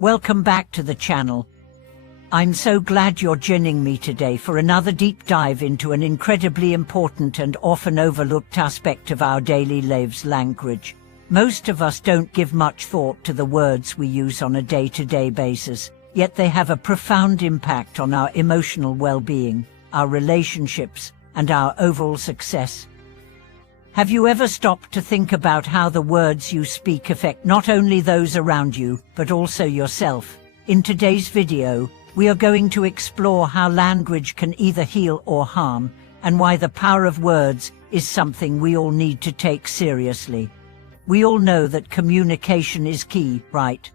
Welcome back to the channel. I'm so glad you're joining me today for another deep dive into an incredibly important and often overlooked aspect of our daily lives: language. Most of us don't give much thought to the words we use on a day-to-day basis, yet they have a profound impact on our emotional well-being, our relationships, and our overall success. Have you ever stopped to think about how the words you speak affect not only those around you, but also yourself? In today's video, we are going to explore how language can either heal or harm, and why the power of words is something we all need to take seriously. We all know that communication is key, right?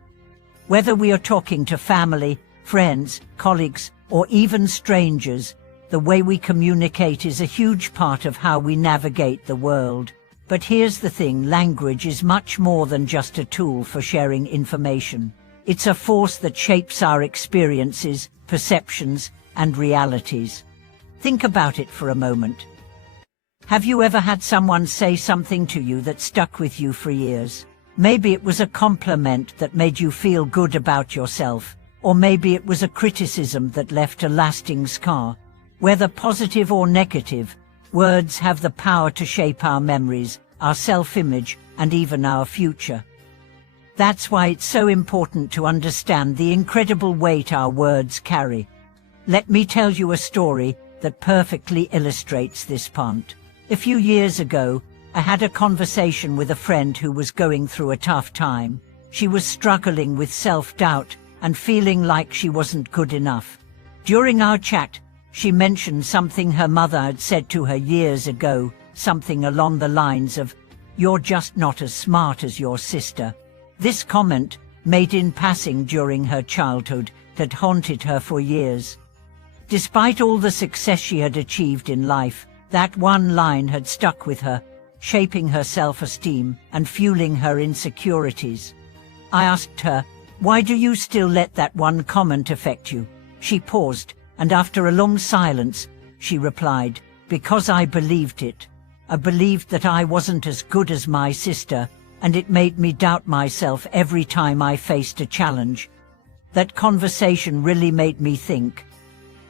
Whether we are talking to family, friends, colleagues, or even strangers, the way we communicate is a huge part of how we navigate the world. But here's the thing: language is much more than just a tool for sharing information. It's a force that shapes our experiences, perceptions, and realities. Think about it for a moment. Have you ever had someone say something to you that stuck with you for years? Maybe it was a compliment that made you feel good about yourself, or maybe it was a criticism that left a lasting scar. Whether positive or negative, words have the power to shape our memories, our self-image, and even our future. That's why it's so important to understand the incredible weight our words carry. Let me tell you a story that perfectly illustrates this point. A few years ago, I had a conversation with a friend who was going through a tough time. She was struggling with self-doubt and feeling like she wasn't good enough. During our chat, she mentioned something her mother had said to her years ago, something along the lines of, "You're just not as smart as your sister." This comment, made in passing during her childhood, had haunted her for years. Despite all the success she had achieved in life, that one line had stuck with her, shaping her self-esteem and fueling her insecurities. I asked her, "Why do you still let that one comment affect you?" She paused, and after a long silence, she replied, "Because I believed it. I believed that I wasn't as good as my sister, and it made me doubt myself every time I faced a challenge." That conversation really made me think.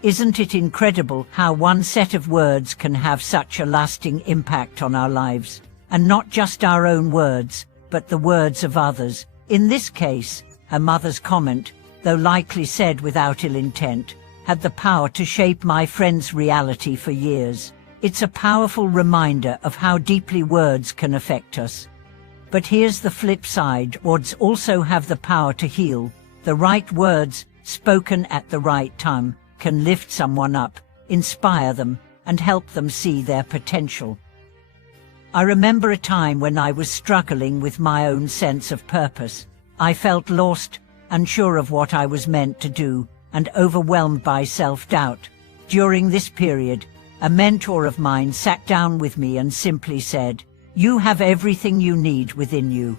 Isn't it incredible how one set of words can have such a lasting impact on our lives? And not just our own words, but the words of others. In this case, her mother's comment, though likely said without ill intent, had the power to shape my friend's reality for years. It's a powerful reminder of how deeply words can affect us. But here's the flip side: words also have the power to heal. The right words, spoken at the right time, can lift someone up, inspire them, and help them see their potential. I remember a time when I was struggling with my own sense of purpose. I felt lost, unsure of what I was meant to do, and overwhelmed by self-doubt. During this period, a mentor of mine sat down with me and simply said, "You have everything you need within you.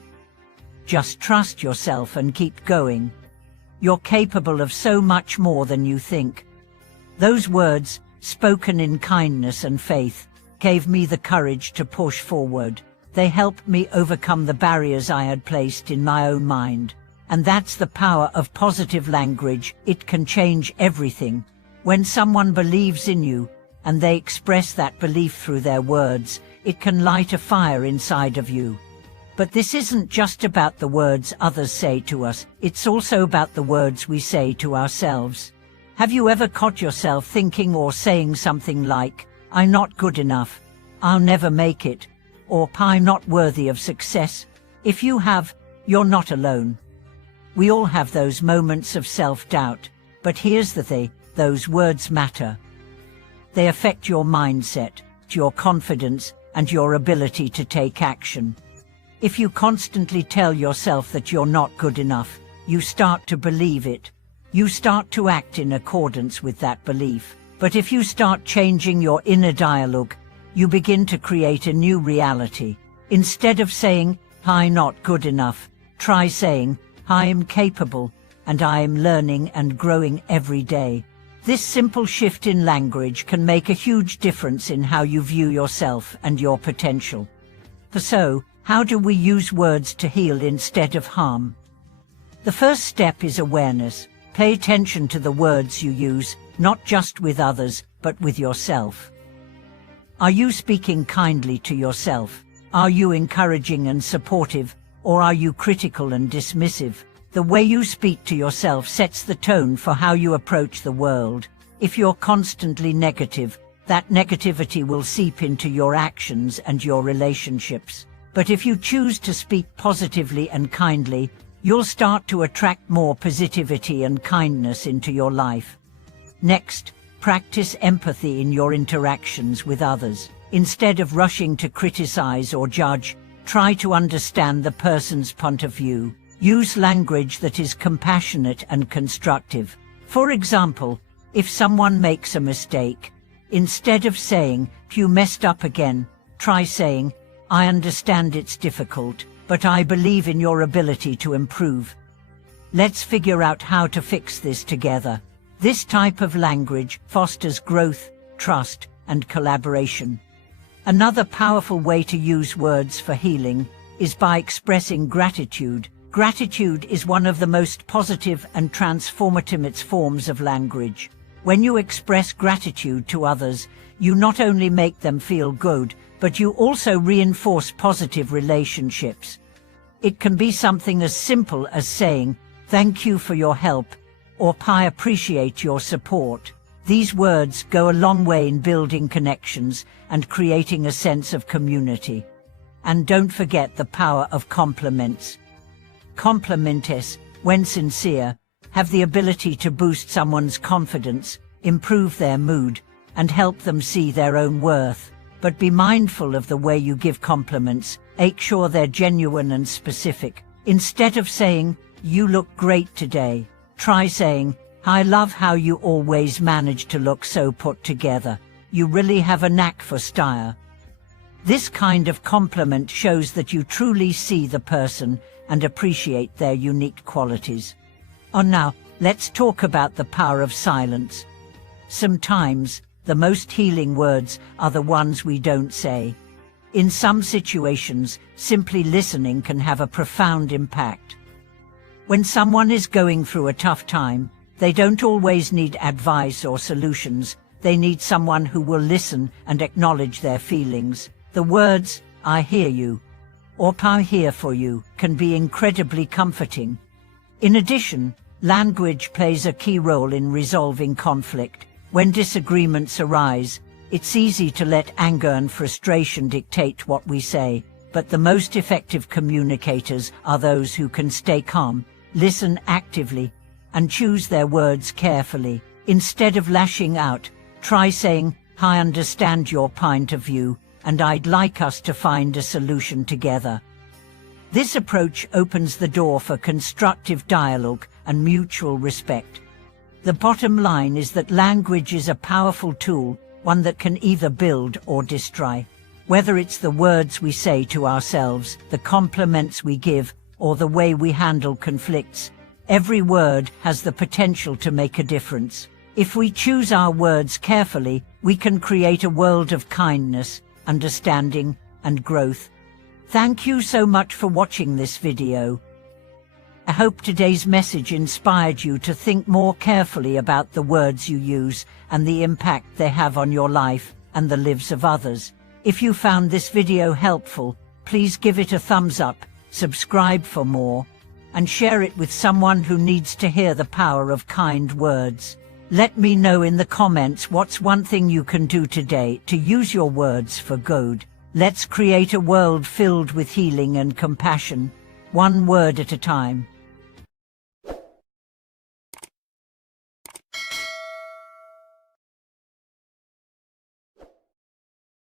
Just trust yourself and keep going. You're capable of so much more than you think." Those words, spoken in kindness and faith, gave me the courage to push forward. They helped me overcome the barriers I had placed in my own mind. And that's the power of positive language. It can change everything. When someone believes in you, and they express that belief through their words, it can light a fire inside of you. But this isn't just about the words others say to us, it's also about the words we say to ourselves. Have you ever caught yourself thinking or saying something like, "I'm not good enough," "I'll never make it," or "I'm not worthy of success"? If you have, you're not alone. We all have those moments of self-doubt, but here's the thing: those words matter. They affect your mindset, your confidence, and your ability to take action. If you constantly tell yourself that you're not good enough, you start to believe it. You start to act in accordance with that belief. But if you start changing your inner dialogue, you begin to create a new reality. Instead of saying, "I'm not good enough," try saying, "I am capable, and I am learning and growing every day." This simple shift in language can make a huge difference in how you view yourself and your potential. So, how do we use words to heal instead of harm? The first step is awareness. Pay attention to the words you use, not just with others, but with yourself. Are you speaking kindly to yourself? Are you encouraging and supportive, or are you critical and dismissive? The way you speak to yourself sets the tone for how you approach the world. If you're constantly negative, that negativity will seep into your actions and your relationships. But if you choose to speak positively and kindly, you'll start to attract more positivity and kindness into your life. Next, practice empathy in your interactions with others. Instead of rushing to criticize or judge, try to understand the person's point of view. Use language that is compassionate and constructive. For example, if someone makes a mistake, instead of saying, "You messed up again," try saying, "I understand it's difficult, but I believe in your ability to improve. Let's figure out how to fix this together." This type of language fosters growth, trust, and collaboration. Another powerful way to use words for healing is by expressing gratitude. Gratitude is one of the most positive and transformative forms of language. When you express gratitude to others, you not only make them feel good, but you also reinforce positive relationships. It can be something as simple as saying, "Thank you for your help," or "I appreciate your support." These words go a long way in building connections and creating a sense of community. And don't forget the power of compliments. Compliments, when sincere, have the ability to boost someone's confidence, improve their mood, and help them see their own worth. But be mindful of the way you give compliments. Make sure they're genuine and specific. Instead of saying, "You look great today," try saying, "I love how you always manage to look so put together. You really have a knack for style." This kind of compliment shows that you truly see the person and appreciate their unique qualities. And now, let's talk about the power of silence. Sometimes, the most healing words are the ones we don't say. In some situations, simply listening can have a profound impact. When someone is going through a tough time, they don't always need advice or solutions. They need someone who will listen and acknowledge their feelings. The words, "I hear you," or "I'm here for you," can be incredibly comforting. In addition, language plays a key role in resolving conflict. When disagreements arise, it's easy to let anger and frustration dictate what we say, but the most effective communicators are those who can stay calm, listen actively, and choose their words carefully. Instead of lashing out, try saying, "I understand your point of view, and I'd like us to find a solution together." This approach opens the door for constructive dialogue and mutual respect. The bottom line is that language is a powerful tool, one that can either build or destroy. Whether it's the words we say to ourselves, the compliments we give, or the way we handle conflicts, every word has the potential to make a difference. If we choose our words carefully, we can create a world of kindness, understanding, and growth. Thank you so much for watching this video. I hope today's message inspired you to think more carefully about the words you use and the impact they have on your life and the lives of others. If you found this video helpful, please give it a thumbs up, subscribe for more, and share it with someone who needs to hear the power of kind words. Let me know in the comments what's one thing you can do today to use your words for good. Let's create a world filled with healing and compassion, one word at a time.